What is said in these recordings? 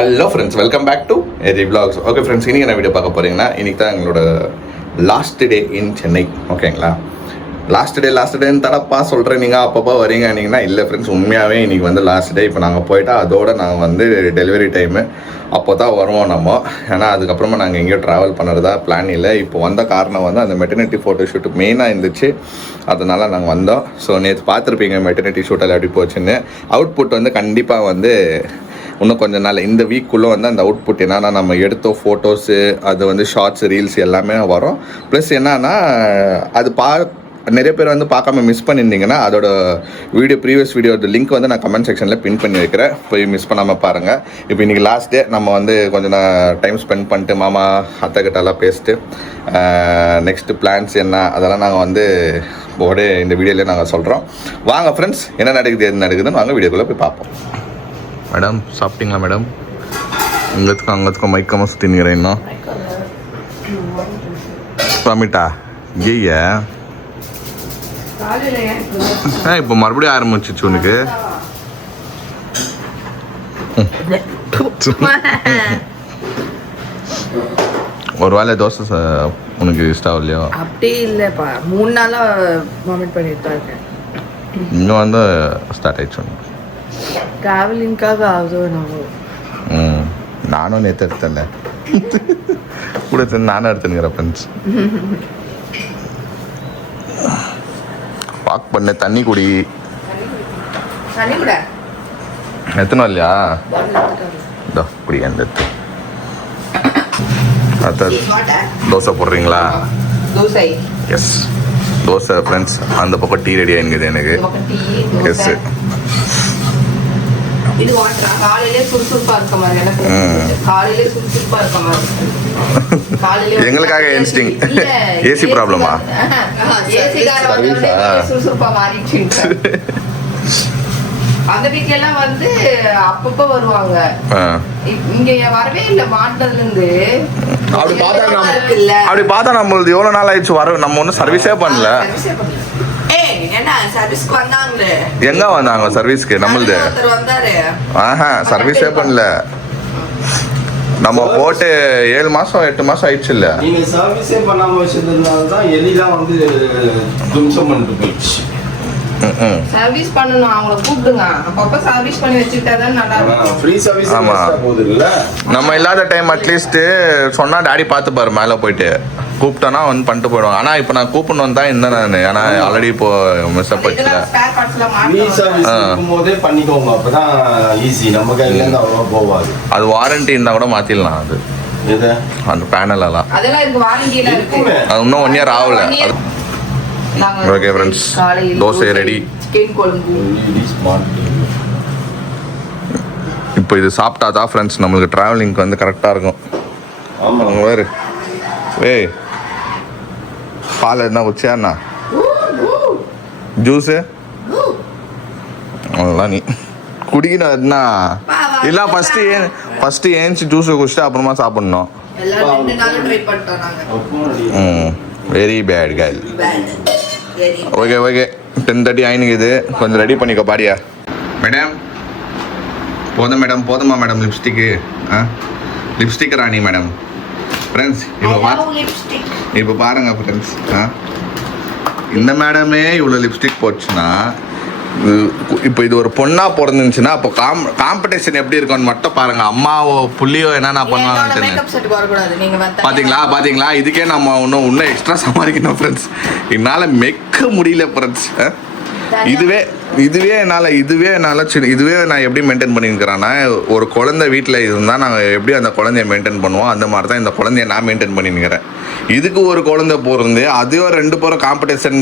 Hello friends, welcome back to ஏரி vlogs. Okay friends, இன்றைக்கி என்ன வீடியோ பார்க்க போகிறீங்கன்னா, இன்றைக்கி தான் எங்களோட லாஸ்ட் டே இன் சென்னை. ஓகேங்களா, லாஸ்ட் டேன்னு தடப்பா சொல்கிறேன். நீங்கள் அப்பப்போ வரீங்கன்னா இல்லை ஃப்ரெண்ட்ஸ், உண்மையாகவே இன்றைக்கி வந்து லாஸ்ட் டே. இப்போ நாங்கள் போயிட்டா அதோடு நாங்கள் வந்து டெலிவரி டைமு அப்போ தான் வருவோம் நம்ம. ஏன்னா அதுக்கப்புறமா நாங்கள் எங்கேயோ ட்ராவல் பண்ணுறதா பிளான் இல்லை. இப்போ வந்த காரணம் வந்து அந்த மெட்டர்னிட்டி ஃபோட்டோ ஷூட் மெயினாக இருந்துச்சு, அதனால் நாங்கள் வந்தோம். ஸோ நேற்று பார்த்துருப்பீங்க மெட்டர்னிட்டி ஷூட்டில் எப்படி போச்சுன்னு. அவுட்புட் வந்து கண்டிப்பாக வந்து இன்னும் கொஞ்சம் நாள் இந்த வீக்குள்ளே வந்து அந்த அவுட்புட் என்னன்னா நம்ம எடுத்த ஃபோட்டோஸு, அது வந்து ஷார்ட்ஸ், ரீல்ஸ் எல்லாமே வரும். ப்ளஸ் என்னன்னா அது நிறைய பேர் வந்து பார்க்காம மிஸ் பண்ணியிருந்தீங்கன்னா அதோட ப்ரீவியஸ் வீடியோ லிங்க் வந்து நான் கமெண்ட் செக்ஷனில் பின் பண்ணி வைக்கிறேன், போய் மிஸ் பண்ணாமல் பாருங்கள். இப்போ இன்றைக்கி லாஸ்ட் டே, நம்ம வந்து கொஞ்சம் டைம் ஸ்பெண்ட் பண்ணிட்டு மாமா அத்தைக்கிட்டலாம் பேசிட்டு நெக்ஸ்ட்டு பிளான்ஸ் என்ன அதெல்லாம் நாங்கள் வந்து இந்த வீடியோலேயே நாங்கள் சொல்கிறோம். வாங்க ஃப்ரெண்ட்ஸ், என்ன நடக்குதுன்னு வாங்க வீடியோக்குள்ளே போய் பார்ப்போம். மேடம் சாப்பிட்டீங்களா மேடம்? அங்கத்துக்கும் மைக்காம சுற்றினுக்கிறேன் இன்னும் டொமேட்டா ஐய இப்போ மறுபடியும் ஆரம்பிச்சிச்சு உனக்கு. ஒரு வேளை தோசை உனக்கு இஷ்டம் இல்லையோ? அப்படி இல்லைப்பா, 3 நாளா வாமிட் பண்ணிட்டு தான் இருக்கேன். இன்னும் வந்து ஸ்டார்ட் ஆயிடுச்சு ட்ராவலிங்காக ஆகுதோ நம்ம. நானும் நேற்று எடுத்தேன்ல கூட நானும் எடுத்துனுக்கிறேன் ஃப்ரெண்ட்ஸ். வாக் பண்ண தண்ணி குடி எத்தனை இல்லையா? இதோ குடி அந்த தோசை போடுறீங்களா? Yes dosa friends. அந்த பக்கம் டீ ரெடி ஆகிங்குது எனக்கு. எஸ் காலையிலே சுறுசுறுப்பா இருக்க மாதிரி எனக்கு. காலையிலே சுறுசுறுப்பா இருக்க மாதிரி எங்களுக்காக இன்ஸ்டிங். ஏசி ப்ராப்ளமா? சுறுசுறுப்பா மாறிடுச்சு. அந்த வீட்ல எல்லாம் வந்து அப்பப்போ வருவாங்க, இங்க வரவே இல்லை மாட்டினதுல இருந்து. அப்படி பார்த்தா நம்மளுது எவ்வளவு நாள் ஆயிடுச்சு வர, நம்ம ஒன்றும் சர்வீஸே பண்ணல. எங்க வந்தாங்க சர்வீஸ்க்கு? நம்மளுது சர்வீஸே பண்ணல. நம்ம போட்டு 7 மாசம் 8 மாசம் ஆயிடுச்சு இல்ல. நீங்க சர்வீஸே பண்ணாம வச்சதுனால தான் எலிலாம் வந்து தும்சம் பண்ணிட்டு போயிடுச்சு. சர்வீஸ் பண்ணனும், அவங்கள கூப்பிடுங்க. அப்பப்ப சர்வீஸ் பண்ணி வச்சிட்டா தான் நல்லா இருக்கும். ஃப்ரீ சர்வீஸ் ஆமா போகுது இல்ல. நம்ம இல்லாத டைம் அட்லீஸ்ட் சொன்னா டாடி பார்த்து பாரு, மேலே போயிட்டு கூப்பிட்டோன்னா வந்து பண்ணிட்டு போயிடுவாங்க. ஆனால் இப்போ நான் கூப்பிடணும் வந்து தான் இருந்தேன் நான். ஏன்னா ஆல்ரெடி இப்போ மிஸ் அப் ஆச்சுல. ஃப்ரீ சர்வீஸ் இருக்கும்போதே பண்ணிக்கோங்க, அப்பதான் ஈஸி. நம்ம கையில இருந்து அவ்வளோ போவாது. அது வாரண்டி இருந்தால் கூட மாற்றிடலாம். அது எது அந்த பேனல் எல்லாம் அதெல்லாம் இருக்கு, வாரண்டில இருக்கு. அது இன்னும் 1 இயர் ஆகல. Okay friends, dosa ready. இப்போ இது சாப்பிட்டா தான் ஃப்ரெண்ட்ஸ் நம்மளுக்கு ட்ராவலிங்க்கு வந்து கரெக்டாக இருக்கும். ஆமாம் வேறு ஏய் பால் என்ன குச்சியாண்ணா? ஜூஸு அதெல்லாம் நீ குடிக்கணும். என்ன இல்லை ஃபஸ்ட்டு ஏஞ்சி ஜூஸை குடிச்சிட்டு அப்புறமா சாப்பிட்ணும். Very bad girl. ஓகே 10:30 ஆயினுக்குது, கொஞ்சம் ரெடி பண்ணிக்கோ பாடியா. மேடம் போதுமா மேடம் லிப்ஸ்டிக்கு? லிப்ஸ்டிக் ராணி மேடம். ஃப்ரெண்ட்ஸ் இப்போ பாருங்க ஃப்ரெண்ட்ஸ், இந்த மேடமே இவ்வளோ லிப்ஸ்டிக் போச்சுன்னா இப்போ இது ஒரு பொண்ணா பிறந்துச்சுன்னா அப்போ காம்படிஷன் எப்படி இருக்கும்னு மட்டும் பாருங்க. அம்மாவோ புள்ளியோ என்னென்ன பண்ணுவாங்கன்னு பாத்தீங்களா? இதுக்கே நம்ம இன்னும் எக்ஸ்ட்ரா சமாளிக்கணும் ஃப்ரெண்ட்ஸ். என்னால் மெக்க முடியல ஃப்ரெண்ட்ஸ். இதுவே நான் எப்படி மெயின்டைன் பண்ணிருக்கிறேன்னா, ஒரு குழந்தை வீட்டில் இருந்தால் நாங்கள் எப்படி அந்த குழந்தைய மெயின்டைன் பண்ணுவோம், அந்த மாதிரி தான் இந்த குழந்தைய நான் மெயின்டைன் பண்ணிருக்கிறேன். இதுக்கு ஒரு குழந்தை பிறந்து அதுவே 2 பேரும் காம்படிஷன்.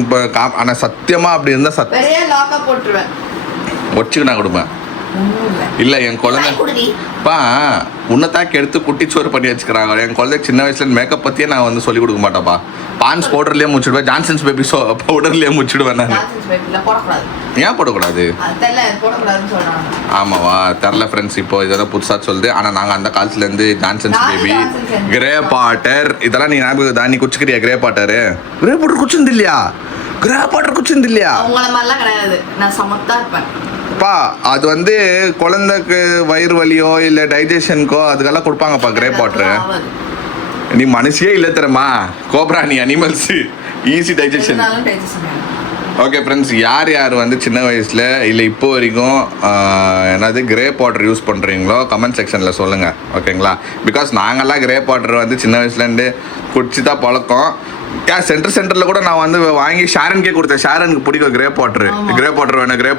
ஆனால் சத்தியமாக அப்படி இருந்தால் ஒச்சுக்கு நான் கொடுப்பேன். இல்லை என் குழந்தைப்பா உன்னத்தாக்கி எடுத்து குட்டிச்சோறு பண்ணி வச்சுக்கிறாங்க. என் குழந்தை சின்ன வயசுல மேக்கப் பற்றியே நான் வந்து சொல்லிக் கொடுக்க மாட்டேன்ப்பா. பான்ஸ் பவுடர்லேயே முடிச்சுடுவேன், ஜான்சன்ஸ் பேபி பவுடர்லேயே முடிச்சுடுவேன் நான். ஏன் போடக்கூடாது? ஆமாவா தெரில ஃப்ரெண்ட்ஸ். இப்போ இதெல்லாம் புதுசாக சொல்லுது. ஆனால் நாங்கள் அந்த காலத்துலேருந்து ஜான்சன்ஸ் பேபி, கிரே பாட்டர் இதெல்லாம் நீ ஞாபகம் தான். நீ குச்சிக்கிறியா கிரே பாட்டரு? கிரே பாட்டர் குச்சிருந்து இல்லையா? கிரே பாட்டர் குச்சிருந்து இல்லையா? உங்களை மாதிரிலாம் கிடையாது, நான் சமத்தா இருப்பேன். பா அது வந்து குழந்தைக்கு வயிறு வலியோ இல்லை டைஜஷனுக்கோ அதுக்கெல்லாம் கொடுப்பாங்கப்பா கிரேப் வாட்டரு. நீ மனுஷியே இல்லை தெரியுமா, கோப்ரா நீ animals, easy digestion. Okay friends, யார் யார் வந்து சின்ன வயசில் இல்லை இப்போ வரைக்கும் என்னது கிரேப் வாட்டர் யூஸ் பண்ணுறீங்களோ கமெண்ட் செக்ஷனில் சொல்லுங்கள், ஓகேங்களா? பிகாஸ் நாங்கள்லாம் கிரேப் வாட்டர் வந்து சின்ன வயசுலேருந்து குடிச்சு தான் பழக்கம். சென்டரில் கூட நான் வந்து வாங்கி ஷாரனுக்கே கொடுத்தேன். ஷாரனுக்கு பிடிக்கும் கிரேப்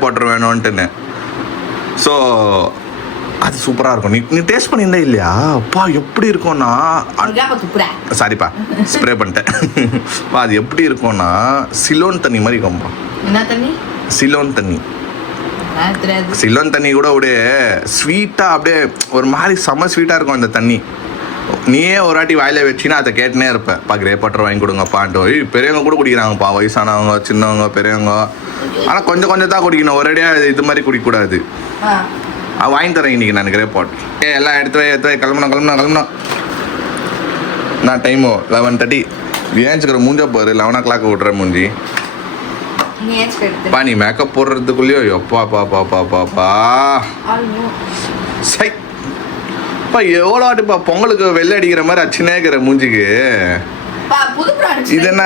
வாட்டர் வேணும்ன்ட்டுன்னு. ஸோ அது சூப்பராக இருக்கும். நீ டேஸ்ட் பண்ணியிருந்தே இல்லையா? அப்பா எப்படி இருக்கும்னா, சாரிப்பா ஸ்ப்ரே பண்ணிட்டேன். அது எப்படி இருக்கும்னா சிலோன் தண்ணி மாதிரி இருக்கும்பா. என்ன தண்ணி? சிலோன் தண்ணி. சிலோன் தண்ணி கூட அப்படியே ஸ்வீட்டாக அப்படியே ஒரு மாதிரி செம்ம ஸ்வீட்டாக இருக்கும் அந்த தண்ணி. நீயே ஒரு வாட்டி வாயில வச்சின்னா அதை கேட்டுனே இருப்பேன். பா கிரேப் வாட்டர் வாங்கி கொடுங்கப்பான்ட்டு. பெரியவங்க கூட குடிக்கிறாங்கப்பா, வயசானவங்க சின்னவங்க பெரியவங்க. ஆனால் கொஞ்சம் கொஞ்சம் தான் குடிக்கணும், ஒரேடியாக இது மாதிரி குடிக்கக்கூடாது. வாங்கி தரேன் இன்னைக்கு நான் கிரேப் வாட்டர். எல்லாம் எடுத்து வை கிளம்பணும். நான் டைமோ 11:30. ஏன்ச்சுக்கிற மூஞ்சா பாரு, 11 o'clock விட்ற மூஞ்சி. பா நீ மேக்கப் போடுறதுக்குள்ளேயோ எப்பா சை பா எவ்வளோ வாட்டிப்பா பொங்கலுக்கு வெள்ளை அடிக்கிற மாதிரி அச்சுனே இருக்கிற மூஞ்சிக்கு. இது என்ன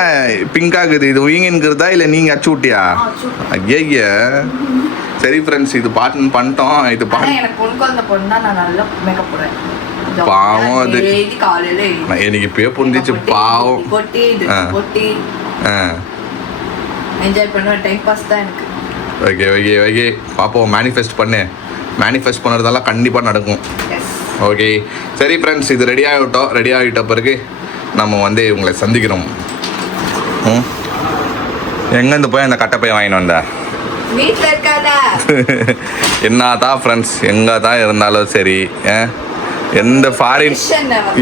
பிங்க் ஆகுது? இது உயிங்கிறதா இல்லை நீங்கள் அச்சு விட்டியா? ஐயா சரி ஃப்ரெண்ட்ஸ், இது பண்ணிட்டோம். இது பாவம், அது எனக்கு இப்பயே புரிஞ்சிச்சு பாவம். ஓகே பாப்போம். மேனிஃபெஸ்ட் பண்ணுறதெல்லாம் கண்டிப்பாக நடக்கும். ஓகே சரி ஃப்ரெண்ட்ஸ், இது ரெடி ஆகிட்ட பிறகு நம்ம வந்து உங்களை சந்திக்கிறோம். எங்கேருந்து போய் அந்த கட்டப்பையை வாங்கிட்டு வந்தா வீட்ல இருக்காதா? என்னதான் ஃப்ரெண்ட்ஸ், எங்கே தான் இருந்தாலும் சரி, எந்த ஃபாரின்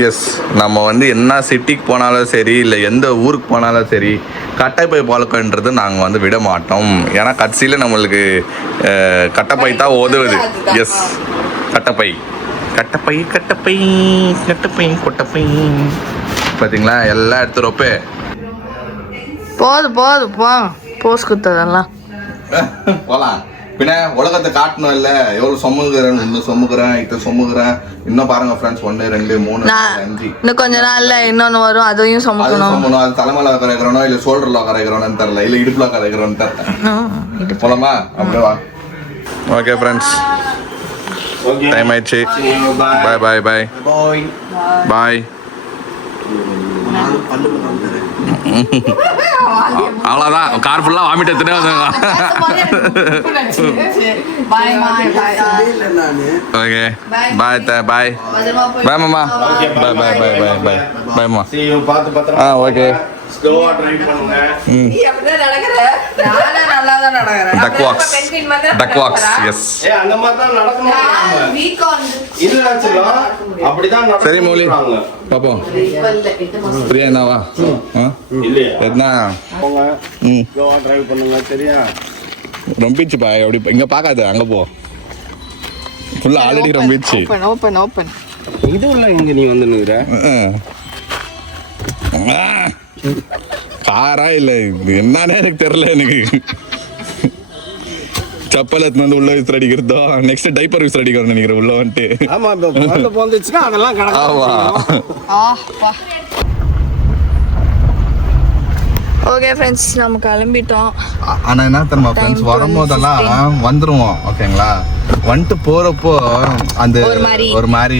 எஸ் நம்ம வந்து என்ன சிட்டிக்கு போனாலும் சரி இல்லை எந்த ஊருக்கு போனாலும் சரி கட்டைப்பை பழக்கன்றது நாங்கள் வந்து விட மாட்டோம். ஏன்னா கடைசியில் நம்மளுக்கு கட்டைப்பை தான் உதவுது. எஸ் கட்டைப்பை பார்த்தீங்களா, எல்லாம் எடுத்துருப்பே. போதும் போஸ் குத்ததெல்லாம் போலாம். பின்ன உலகத்தை காட்டணும் இல்லை, எவ்வளோ சொம்முகிறேன், இன்னும் பாருங்க ஃப்ரெண்ட்ஸ், 1 2 3 4 5 இன்னும் கொஞ்ச நாள்ல இன்னொன்னு வரும், அதையும் சொம்மணும். அது தலைமையில கரைக்கிறோனோ இல்லை ஷோல்டர்ல கரைக்கிறோன்னு தெரியல, இல்லை இடுப்புல கரைக்கிறோன்னு தெரியல. போலாமா? அப்படியே வா. ஓகே ஃப்ரெண்ட்ஸ், டைம் ஆயிடுச்சு. பாய். அவ்வளோதான், கார் ஃபுல்லாக வாமிட் எடுத்துட்டே வந்தாங்க. ஓகே பாய் மாமா. பாய்மா. ஓகே டக் வாக்ஸ் எஸ். சரி மௌலி பாப்போம். பிரியா என்னவா என்ன ரொம்பிச்சுப்பா. எப்படி இங்க பாக்காத, அங்க போ. ஃபுல்லா ஆல்ரெடி ரொம்பிச்சு. ஓபன் இது உள்ள இங்க நீ வந்து நிக்கிற காரா இல்ல என்னன்னே எனக்கு தெரியல. எனக்கு செப்பல் எடுத்து வந்து உள்ள விசில் அடிக்கிறதோ, நெக்ஸ்ட் டைப்பர் விசில் அடிக்கிறோம் நினைக்கிறேன் உள்ள வந்துட்டு. ஆமா, போந்துச்சுன்னா அதெல்லாம் கடை. ஓகே ஃப்ரெண்ட்ஸ், நம்ம கிளம்பிட்டோம். ஆனால் என்ன தெரியுமா ஃப்ரெண்ட்ஸ், வரும்போதெல்லாம் வந்துருவோம் ஓகேங்களா. வந்துட்டு போறப்போ அந்த ஒரு மாதிரி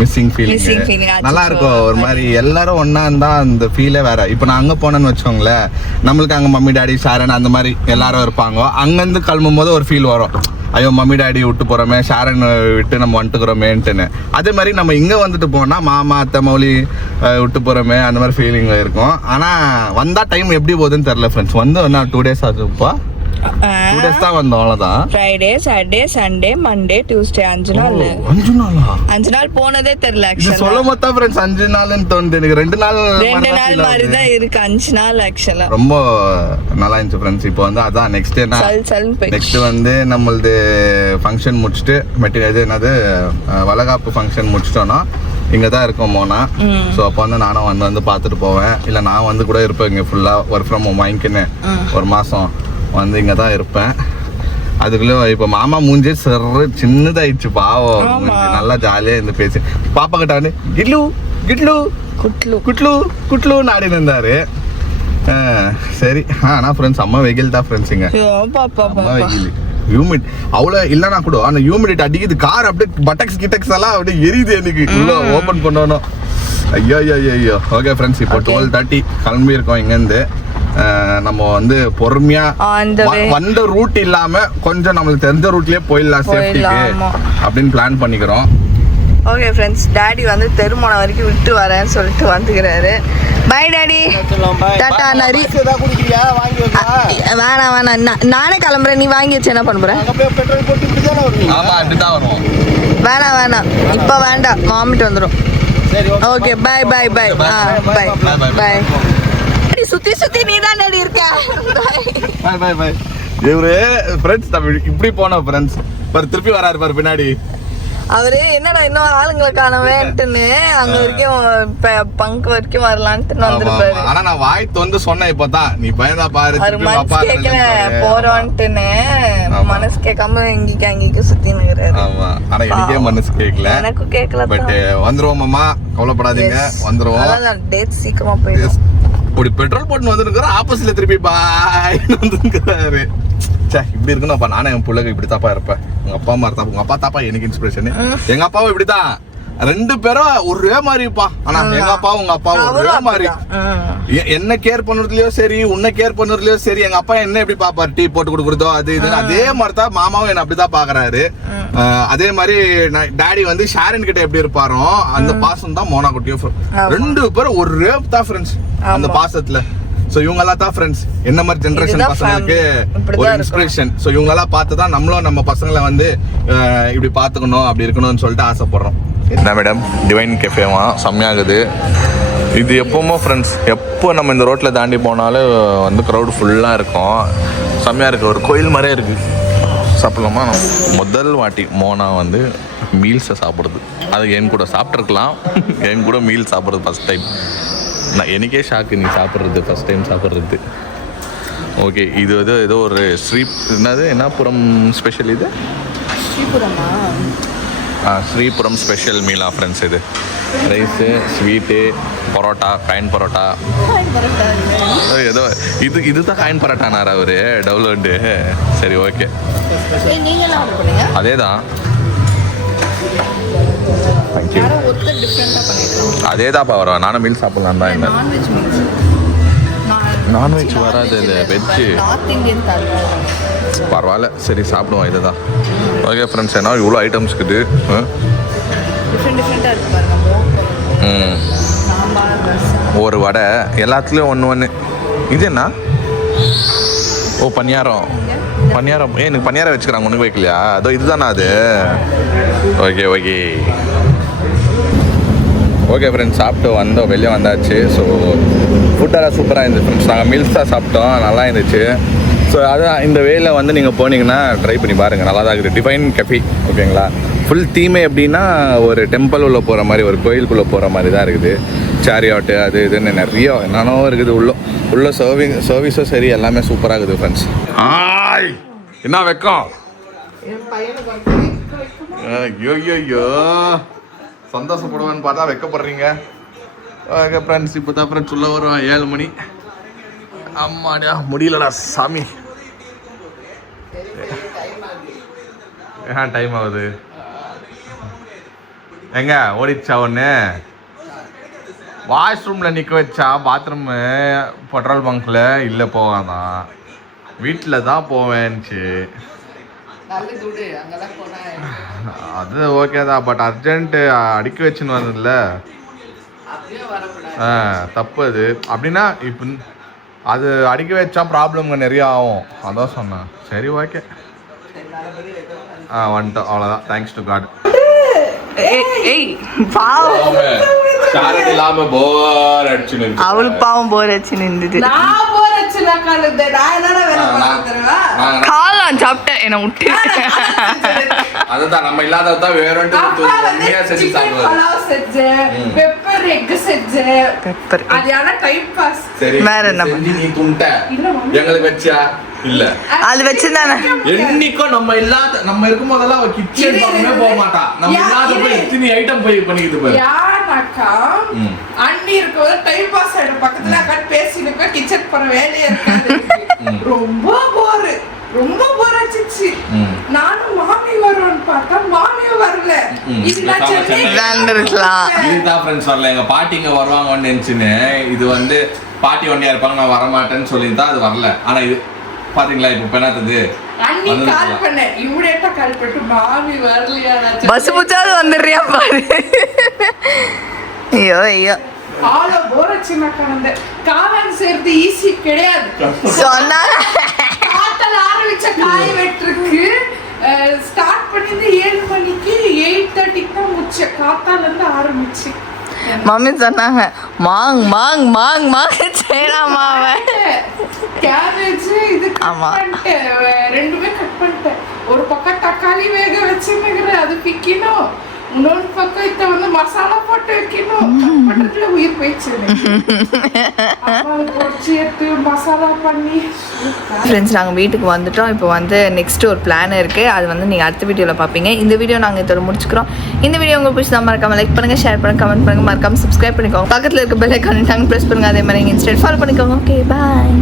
மிஸ்ஸிங் ஃபீலிங் நல்லா இருக்கும். ஒரு மாதிரி எல்லாரும் ஒன்னா இருந்தா அந்த ஃபீலே வேற. இப்போ நான் அங்கே போனேன்னு வச்சோங்களேன், நம்மளுக்கு அங்கே மம்மி டாடி ஷாரன் அந்த மாதிரி எல்லாரும் இருப்பாங்க. அங்கேருந்து கிளம்பும் போது ஒரு ஃபீல் வரும், ஐயோ மம்மி டாடி விட்டு போகிறோமே, ஷாரன் விட்டு நம்ம வந்துட்டுக்கிறோமேன்ட்டுன்னு. அதே மாதிரி நம்ம இங்கே வந்துட்டு போனால் மாமா அத்தை மௌலி விட்டு போகிறோமே அந்த மாதிரி ஃபீலிங் இருக்கும். ஆனால் வந்தால் டைம் எப்படி போகுதுன்னு தெரில ஃப்ரெண்ட்ஸ். வந்து என்ன 2 days ஆகுதுப்பா. 2 days தான் வந்தோம், அவ்வளோதான். Friday Saturday Sunday Monday Tuesday 5 நாள். 5 நாள் போனதே தெரியல. ஆக்சுவலா சொல்ல மொத்தம் ஃப்ரெண்ட்ஸ் 5 நாள்னு தோணுது எனக்கு. 2 நாள் மாதிரி தான் இருக்கு. 5 நாள் ஆக்சுவலா ரொம்ப நல்லா இருந்துச்சு ஃப்ரெண்ட்ஸ். இப்போ வந்து அதான் நெக்ஸ்ட் என்ன, நெக்ஸ்ட் வந்து நம்மளது ஃபங்க்ஷன் முடிச்சுட்டு மெட்டீரியல் என்னது வளகாப்பு ஃபங்க்ஷன் முடிச்சிட்டோன்னா இங்கே தான் இருக்கோம் மோனா. ஸோ அப்போ வந்து நானும் வந்து பார்த்துட்டு போவேன். இல்லை நான் வந்து கூட இருப்பேன் இங்கே ஃபுல்லாக ஒர்க் ஃப்ரம் ஹோம் வாங்கிக்கின்னு 1 மாதம் வந்து இங்கே தான் இருப்பேன். அதுக்குள்ள இப்ப மாமா மூஞ்சே சின்னதாயிடுச்சு பாவம். நல்லா ஜாலியா இந்த பேசி பாப்பா கிட்ட வந்து கிட்லு கிட்லு குட்லு குட்லு குட்லுன்னு ஆடினு இருந்தாரு. சரி. ஆனா ஃப்ரெண்ட்ஸ் அம்மா வெயில் தான் ஃப்ரெண்ட்ஸ். இங்க அம்மா வெயில் ஹியூமிட் அவ்வளோ இல்லைனா கூட அந்த ஹியூமிடிட்டி அடிக்குது. கார் அப்படியே பட்டக்ஸ் கிட்டக்ஸ் எல்லாம் அப்படியே எரியுது. எனக்கு உள்ள ஓப்பன் பண்ணணும். ஐயோ ஐயோ ஐயோ. ஓகே ஃப்ரெண்ட்ஸ், இப்போ 12:30 கிளம்பி இருக்கோம் இங்கேருந்து. நம்ம வந்து பொறுமையா வந்த ரூட் இல்லாம கொஞ்சம் நம்மளுக்கு தெரிஞ்ச ரூட்லயே போயிடலாம் சேஃப்டிக்கு அப்படின்னு பிளான் பண்ணிக்கிறோம். ஓகே ஃப்ரெண்ட்ஸ், டாடி வந்து தெருமணம் வரைக்கும் விட்டு வரேன்னு சொல்லிட்டு வந்துக்கிறாரு. Bye daddy, Tata. நரி வேணாம் வேணாம், நானே கிளம்புறேன். நீ வாங்கி வச்சு என்ன பண்ண போற? வேணாம் வேணாம், இப்போ வேண்டாம், வாமிட் வந்துடும். Okay bye bye bye. Bye bye. சுத்தி சுத்தி நீ தான் நடி இருக்க. Bye bye bye. இவரு ஃப்ரெண்ட்ஸ் இப்படி போன ஃப்ரெண்ட்ஸ் திருப்பி வராரு பாரு பின்னாடி. அவரு என்னடா இன்னும் ஆளுங்களை காணவேன்ட்டுன்னு அங்க வரைக்கும் பங்க் வரைக்கும் வரலான்ட்டு வந்திருப்பாரு. ஆனா நான் வாய்த்து வந்து சொன்னேன் இப்பதான், நீ பயந்தா பாரு. மனசு கேட்கல போறோன்ட்டுன்னு, மனசு கேட்காம எங்கிக்கு அங்கிக்கு சுத்தி நிக்கிறாரு. ஆமா, ஆனா எனக்கே மனசு கேட்கல. எனக்கும் கேட்கல. பட் வந்துருவோம் மாமா, கவலைப்படாதீங்க, வந்துருவோம். அதான் டேட் சீக்கிரமா போயிடும். இப்படி பெட்ரோல் போட்டு வந்துருக்கிற ஆப்போசிட்ல திருப்பி பாய் வந்துருக்கிறாரு. இப்படி இருக்குன்னு நானே என் பிள்ளைங்க இப்படி தாப்பா இருப்பேன். உங்க அப்பா மாதிரி தான், உங்க அப்பா தாப்பா எனக்கு இன்ஸ்பிரேஷன். எங்க அப்பாவும் இப்படிதான், 2 பேரும் ஒரே மாதிரிப்பா. ஆனா எங்க அப்பாவும் உங்க அப்பாவும் ஒரே மாதிரி. என்ன கேர் பண்ணுறதுலயோ சரி, உன்னை கேர் பண்ணுறதுலயோ சரி, எங்க அப்பா என்ன எப்படி பாப்பாரு, டீ போட்டு கொடுக்குறதோ அது இது, அதே மாதிரிதான் மாமாவும் என்ன அப்படிதான் பாக்குறாரு. அதே மாதிரி டாடி வந்து ஷாரன் கிட்ட எப்படி இருப்பாரோ அந்த பாசம் தான் மோனா குட்டியும். 2 பேரும் ஒரே தான் ஃப்ரெண்ட்ஸ் அந்த பாசத்துல. சோ இவங்கெல்லாம் தான் ஃப்ரெண்ட்ஸ் என்ன மாதிரி ஜெனரேஷன் பசங்களுக்கு ஒரு இன்ஸ்பிரேஷன். சோ இவங்கெல்லாம் பார்த்து தான் நம்மளும் நம்ம பசங்களை வந்து இப்படி பார்த்துக்கணும், அப்படி இருக்கணும்னு சொல்லிட்டு ஆசைப்படுறோம். என்ன மேடம், டிவைன் கெஃபேவா செம்மையாகுது இது. எப்போவுமே ஃப்ரெண்ட்ஸ், எப்போ நம்ம இந்த ரோட்டில் தாண்டி போனாலும் வந்து க்ரௌடு ஃபுல்லாக இருக்கும். செம்மையாக இருக்குது, ஒரு கோயில் மாதிரியே இருக்குது. சாப்பிட்லாமா? முதல் வாட்டி மோனா வந்து மீல்ஸை சாப்பிடுது. அது என் கூட சாப்பிட்ருக்கலாம், என் கூட மீல் சாப்பிட்றது ஃபஸ்ட் டைம். நான் எனக்கே ஷாக்கு, நீ சாப்பிட்றது ஃபஸ்ட் டைம் சாப்பிட்றது. ஓகே, இது வந்து ஏதோ ஒரு என்னப்புறம் ஸ்பெஷல் இது? ஸ்ரீபுரமா? ஸ்ரீபுரம் ஸ்பெஷல் மீலா ஃப்ரெண்ட்ஸ். இது rice, sweet, parotta, coin parotta. ஏதோ இதுதான் காயின் பரோட்டானார் அவரு டவுன்லோடு. சரி ஓகே, அதே தான். அதே தான்ப்பா வரும். நானும் மீல் சாப்பிடலாம் தான். என்ன நான்வெஜ் வராது, இல்லை வெஜ்ஜு. பரவாயில்ல, சரி சாப்பிடுவோம். இதுதான் ஓகே ஃப்ரெண்ட்ஸ். ஏன்னா இவ்வளோ ஐட்டம்ஸ் இருக்குது. ஒரு வடை, எல்லாத்துலேயும் ஒன்று. இது என்ன? ஓ பணியாரம். பணியாரம் எனக்கு பணியாரம் வச்சுக்கிறாங்க, ஒன்று வைக்கலையா? அதோ இதுதானா அது? ஓகே ஓகே ஓகே ஃப்ரெண்ட்ஸ், சாப்பிட்டு வந்தோம், வெளியே வந்தாச்சு. ஸோ ஃபுட்டெல்லாம் சூப்பராக இருந்துச்சு ஃப்ரெண்ட்ஸ். நாங்கள் மீல்ஸ் தான் சாப்பிட்டோம், நல்லா இருந்துச்சு. ஸோ அதான் இந்த வேயில் வந்து நீங்கள் போனீங்கன்னா ட்ரை பண்ணி பாருங்கள், நல்லா தான் இருக்குது. டிவைன் கெஃபே ஓகேங்களா. ஃபுல் தீமே எப்படின்னா ஒரு டெம்பிள் உள்ள போகிற மாதிரி, ஒரு கோயிலுக்குள்ளே போகிற மாதிரி தான் இருக்குது. சேரியாட்டு அது இதுன்னு நிறைய என்னென்னோ இருக்குது. உள்ள சர்வீஸும் சரி, எல்லாமே சூப்பராக இருக்குது ஃப்ரெண்ட்ஸ். என்ன வெக்கம்? ஐயோ சந்தோஷப்படுவேன்னு பார்த்தா வைக்கப்படுறீங்க. ஓகே ஃப்ரெண்ட்ஸ், இப்போ தான் ஃப்ரெண்ட்ஸ் உள்ள வரும். 7 மணி. அம்மாடியா முடியலடா சாமி. டைம் ஆகுது. எங்க ஓடிச்சா ஒன்று? வாஷ்ரூமில் நிற்க வச்சா, பாத்ரூமு பெட்ரோல் பங்க்கில் இல்லை போவாதான், வீட்டில் தான் போவேன்ச்சு. அது ஓகே தான், பட் அர்ஜென்ட்டு அடிக்க வச்சுன்னு வந்ததில்ல, தப்பு அது. அப்படின்னா இப்போ அது அடிக்க வச்சா ப்ராப்ளம்ங்க நிறைய ஆகும், அதான் சொன்னேன். சரி ஓகே வந்துட்டோம், அவ்வளோதான். Thanks to God. அவளுக்கு பாவம் போர் அடிச்சு நின்றுது. காலம் சாப்பிட்டேன் என்ன விட்டு. அதுதான் நம்ம இல்லாததான் வேற செஞ்சு சாப்பிடுவோம். பெப்பர் எக் செஞ்சேன். Pepper egg. அது ஆனா டைம் பாஸ். சரி வேற என்ன செஞ்சு நீ துண்ட இல்ல மம்மி. எங்களுக்கு வச்சியா இல்ல அது வச்சுதானே என்னைக்கும் நம்ம இல்லாத நம்ம இருக்கும் போதெல்லாம் அவ கிச்சன் பக்கமே போக மாட்டா. நம்ம இல்லாத போய் இத்தனை ஐட்டம் போய் பண்ணிக்கிட்டு பாரு. யானாக்கா அண்ணி இருக்கும்போது டைம் பாஸ் ஆயிடும். பக்கத்துல உட்காந்து பேசிட்டு கிச்சன் போற வேலையே இருக்காது. ரொம்ப போர் ஆச்சு. நானும் மாமி வரும்னு பார்த்தா மாமியும் வரல. இது நான் சென்னை இருக்கலாம். இதுதான் ஃப்ரெண்ட்ஸ் வரல. எங்க பாட்டி இங்க வருவாங்கன்னு நினைச்சுன்னு இது வந்து பாட்டி ஒண்டியா இருப்பாங்க நான் வரமாட்டேன்னு சொல்லிதான் அது வரல. ஆனா இது பாத்தீங்களா இப்ப பெண்ணாத்தது அண்ணி கால் பண்ண இமிடியேட்டா கால் பண்ணிட்டு மாமி வரலையா பஸ் புச்சாவது வந்துடுறியா பாரு. ஐயோ ஐயோ ஆளோ போர் ஆச்சுனாக்கா வந்து காளான் சேர்த்து ஈஸி கிடையாது. சொன்னாங்க காத்தல ஆரம்பிச்ச காய வெட்டிருக்கு. ஸ்டார்ட் பண்ணிட்டு 7 மணிக்கு 8:30 தான் முச்ச. காத்தால இருந்து ஆரம்பிச்சு மம்மி சொன்னாங்க மாங் மாங் மாங் மாங் செய்யலாமா அவன். கேபேஜ் இது ஆமா. ரெண்டுமே கட் பண்ணிட்டேன். ஒரு பக்கம் தக்காளி வேக வச்சுன்னுக்குறேன், அது பிக்கணும். இன்னொரு பக்கம் இத வந்து மசாலா போட்டு வைக்கணும். பண்றதுல உயிர் போயிடுச்சு. போட்டு எடுத்து மசாலா பண்ணி ஃப்ரெண்ட்ஸ் நாங்கள் வீட்டுக்கு வந்துட்டோம். இப்போ வந்து நெக்ஸ்ட் ஒரு பிளான் இருக்குது. அது வந்து நீங்கள் அடுத்த வீடியோவில் பார்ப்பீங்க. இந்த வீடியோ நாங்கள் இதோட முடிச்சுக்கிறோம். இந்த வீடியோ உங்களுக்கு பிடிச்சா மறக்காம லைக் பண்ணுங்கள், ஷேர் பண்ணுங்கள், கமெண்ட் பண்ணுங்கள், மறக்காம சப்ஸ்கிரைப் பண்ணிக்கோங்க. பக்கத்தில் இருக்க பெல் ஐக்கானை ப்ரெஸ் பண்ணுங்கள். அதே மாதிரி நீங்கள் இன்ஸ்டா ஃபாலோ பண்ணிக்கோங்க. Okay bye.